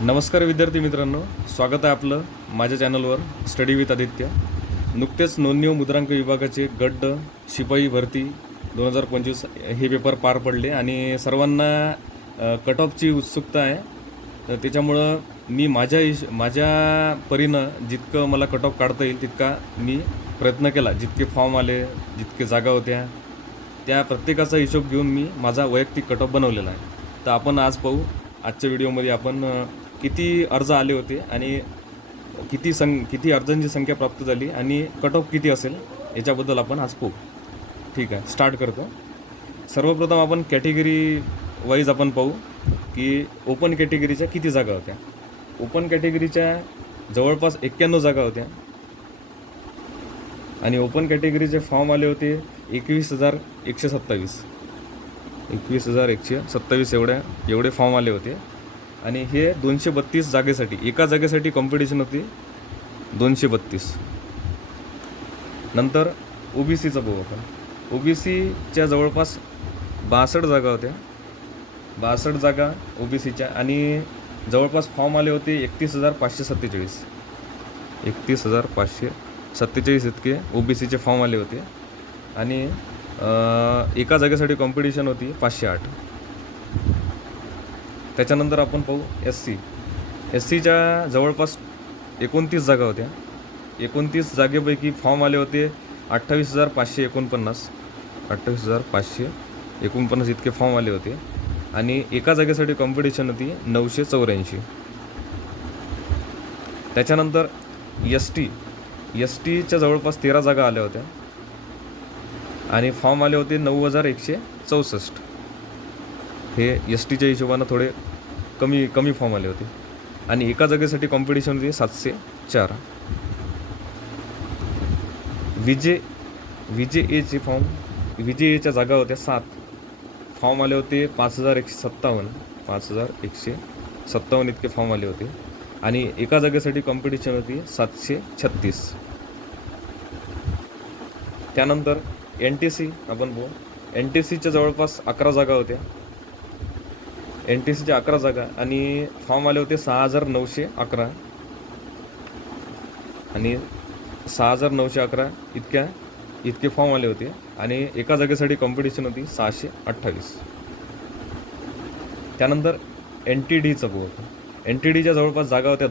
नमस्कार विद्यार्थी मित्रांनो, स्वागत आहे आपलं माझ्या चॅनलवर स्टडी विथ आदित्य. नुकतेच नोंदणी व मुद्रांक विभागाचे गट शिपाई भरती 2025 हे पेपर पार पडले आणि सर्वांना कट ऑफची उत्सुकता आहे. तर त्याच्यामुळं मी माझ्या परीनं जितकं मला कट ऑफ काढता येईल तितका मी प्रयत्न केला. जितके फॉर्म आले, जितके जागा होत्या, त्या प्रत्येकाचा हिशोब घेऊन मी माझा वैयक्तिक कट ऑफ बनवलेला आहे. तर आपण आज पाहू, आजच्या व्हिडिओमध्ये आपण किती अर्ज आले होते आणि किती अर्जांची संख्या प्राप्त झाली आणि कट ऑफ किती असेल याच्याबद्दल आपण आज पाहू. ठीक आहे, स्टार्ट करतो. सर्वप्रथम आपण कॅटेगरी वाईज आपण पाहू की ओपन कॅटेगरीच्या किती जागा होत्या. ओपन कॅटेगरीच्या जवळपास 91 जागा होत्या आणि ओपन कॅटेगरीचे फॉर्म आले होते 21,127. 21,127 एवढे फॉर्म आले होते आणि हे 232 जागेसाठी, एका जागेसाठी कॉम्पिटिशन होती 232. नंतर OBCचं पाहू आपण. OBCच्या जवळपास 62 जागा होत्या. 62 जागा OBCच्या आणि जवळपास फॉर्म आले होते 31,547. 31,547 इतके OBCचे फॉर्म आले होते आणि एका जागेसाठी कॉम्पिटिशन होती 508. त्याच्यानंतर आपण पाहू SCच्या जवळपास 29 जागा होत्या. 29 जागेपैकी फॉर्म आले होते 28,549. 28,549 इतके फॉर्म आले होते आणि एका जागेसाठी कॉम्पिटिशन होती 984. त्याच्यानंतर STच्या जवळपास 13 जागा आल्या होत्या आणि फॉर्म आले होते 9,164. हे STच्या हिशोबानं थोडे कमी फॉर्म आले होते आणि एका जागेसाठी कॉम्पिटिशन होती 704. VJAचे फॉर्म, VJAच्या जागा होत्या 7. फॉर्म आले होते 5,157 इतके फॉर्म आले होते आणि एका जागेसाठी कॉम्पिटिशन होती 736. त्यानंतर NTC आपण पाहू. NTCच्या जवळपास 11 जागा होत्या. NTCच्या 11 जागा आणि फॉर्म आले होते 6,911 आणि 6,911 इतके फॉर्म आले होते आणि एका जागेसाठी कॉम्पिटिशन होती 628. त्यानंतर NTDचं पाहू आपण. NTDच्या जवळपास जागा होत्या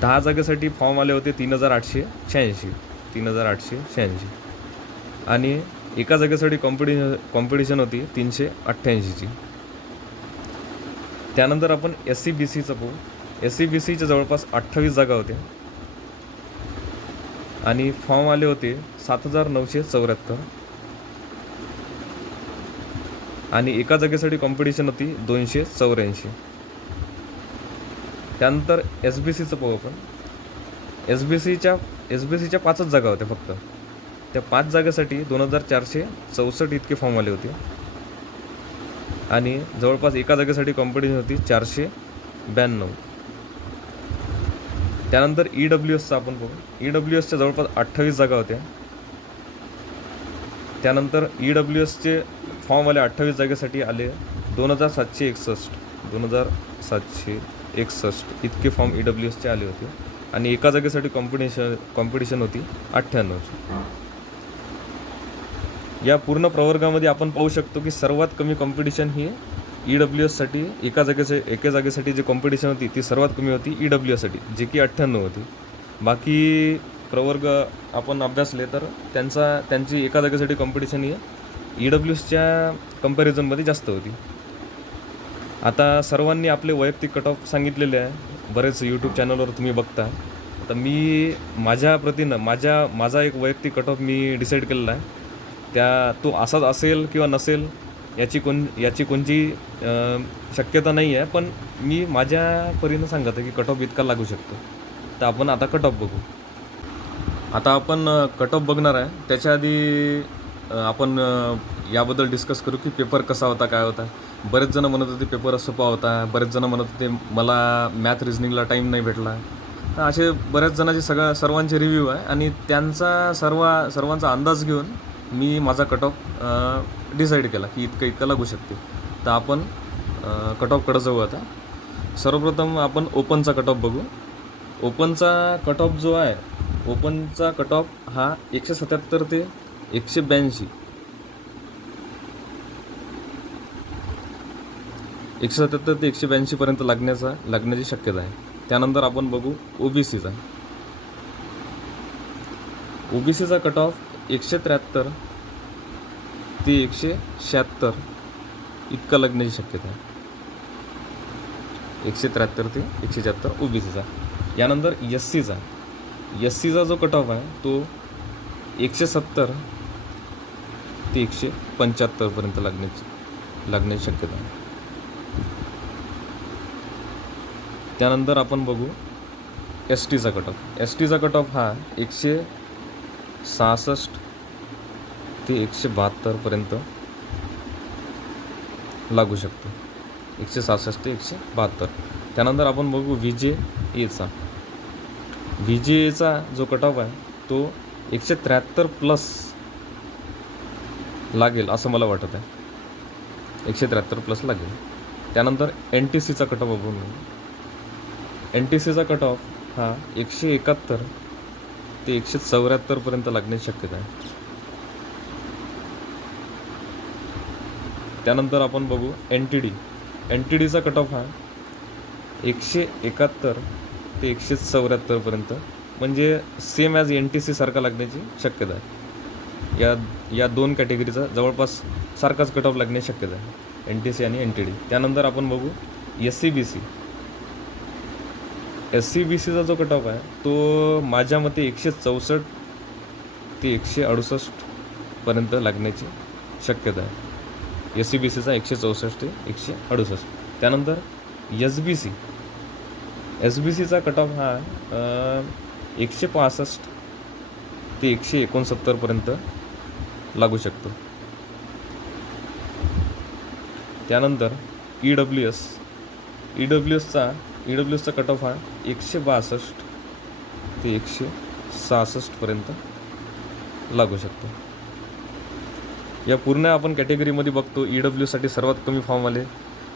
10 जागेसाठी फॉर्म आले होते 3,886 आणि एका जागेसाठी कॉम्पिटिशन होती 388ची. त्यानंतर आपण SCBCचं पाहू. SCBCच्या जवळपास 28 जागा होत्या आणि फॉर्म आले होते 7,974 आणि एका जागेसाठी कॉम्पिटिशन होती 284. त्यानंतर SBCचं पाहू आपण. SBCच्या 5च जागा होत्या फक्त. त्या 5 जागेसाठी 2,464 इतके फॉर्म आले होते आणि जवळपास एका जागेसाठी कॉम्पिटिशन होती 492. त्यानंतर EWSचं आपण पाहू. EWSच्या जवळपास 28 जागा होत्या. त्यानंतर EWSचे फॉर्म आले 28 जागेसाठी आले 2,761 इतके फॉर्म EWSचे आले होते आणि एका जागेसाठी कॉम्पिटिशन होती 98ची. या पूर्ण प्रवर्गामध्ये आपण पाहू शकतो की सर्वात कमी कॉम्पिटिशन ही EWSसाठी, एका जागेसाठी जी कॉम्पिटिशन होती ती सर्वात कमी होती EWSसाठी, जे की 98 होती. बाकी प्रवर्ग आपण अभ्यासले तर त्यांची एका जागेसाठी कॉम्पिटिशन ही EWSच्या कंपॅरिझनमध्ये जास्त होती. आता सर्वांनी आपले वैयक्तिक कट ऑफ सांगितलेले आहे. बरेच यूट्यूब चॅनलवर तुम्ही बघता. तर मी माझ्या प्रतीनं माझा एक वैयक्तिक कट ऑफ मी डिसाईड केलेला आहे. तो असाच असेल किंवा नसेल याची कोणती शक्यता नाही आहे, पण मी माझ्या परीनं सांगत आहे की कट ऑफ इतका लागू शकतो. तर आपण आता कट ऑफ बघू. आता आपण कट ऑफ बघणार आहे. त्याच्या आधी आपण याबद्दल डिस्कस करू की पेपर कसा होता, काय होता. बरेच जण म्हणत होते पेपर सोपा होता, बरेच जण म्हणत होते मला मॅथ रिजनिंगला टाईम नाही भेटला. तर असे बऱ्याच जणांचे सर्वांचे रिव्ह्यू आहे आणि त्यांचा सर्वांचा अंदाज घेऊन मी माझा कट ऑफ डिसाईड केला की इतकं लागू शकते. तर आपण कट ऑफकडं जाऊ आता. सर्वप्रथम आपण ओपनचा कट ऑफ बघू. ओपनचा कट ऑफ जो आहे, ओपनचा कट ऑफ हा 177 ते 182, 177 ते 182 पर्यंत लागण्याची शक्यता आहे. त्यानंतर आपण बघू ओबीसीचा. ओबीसीचा कट ऑफ 173 ते 176 इतका लागण्याची शक्यता आहे. 173 ते 176 ओबीसीचा. यानंतर एस सीचा जो कट ऑफ आहे तो 170 ते 175 पर्यंत लागण्याची शक्यता आहे. त्यानंतर आपण बघू एस टीचा कट ऑफ. एस टीचा कट ऑफ हा 166 ते 172 पर्यंत लागू शकतो. 166 ते 172. त्यानंतर आपण बघू व्हीजेएचा जो कट ऑफ आहे तो 173 प्लस लागेल असं मला वाटत आहे. 173 प्लस लागेल. त्यानंतर एन टी सीचा कट ऑफ बघून एन टी सीचा कट ऑफ हा 171 ते 174 पर्यंत लागण्याची शक्यता आहे. त्यानंतर आपण बघू एन टी डीचा कट ऑफ हा 171 ते 174 पर्यंत, म्हणजे same as N T C सारखा लागण्याची शक्यता आहे. या दोन कॅटेगरीचा जवळपास सारखाच कट ऑफ लागण्याची शक्यता आहे, एन टी सी आणि एन टी डी. त्यानंतर आपण बघू एस सी बी सीचा जो कट ऑफ आहे तो माझ्या मते 164 ते 168 पर्यंत लागण्याची शक्यता आहे. एस सी बी सीचा 164 ते 168. त्यानंतर एस बी सीचा कट ऑफ हा 165 ते 169 पर्यंत लागू शकतो. त्यानंतर ई डब्ल्यू एसचा कट ऑफ हा 162 ते 166 पर्यंत लागू शकतो. या पूर्ण आपण कॅटेगरीमध्ये बघतो ई डब्ल्यूसाठी सर्वात कमी फॉर्म आले,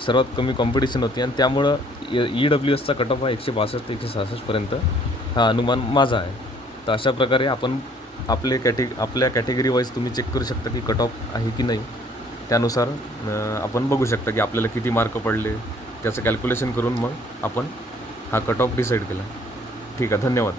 सर्वात कमी कॉम्पिटिशन होती आणि त्यामुळं ई डब्ल्यू एसचा कट ऑफ हा 162 ते 166 पर्यंत हा अनुमान माझा आहे. तर अशा प्रकारे आपण आपल्या कॅटेगरी वाईज तुम्ही चेक करू शकता की कट ऑफ आहे की नाही. त्यानुसार आपण बघू शकता की आपल्याला किती मार्क पडले, त्याचं कॅल्क्युलेशन करून मग आपण हा कट ऑफ डिसाईड केला. ठीक आहे, धन्यवाद.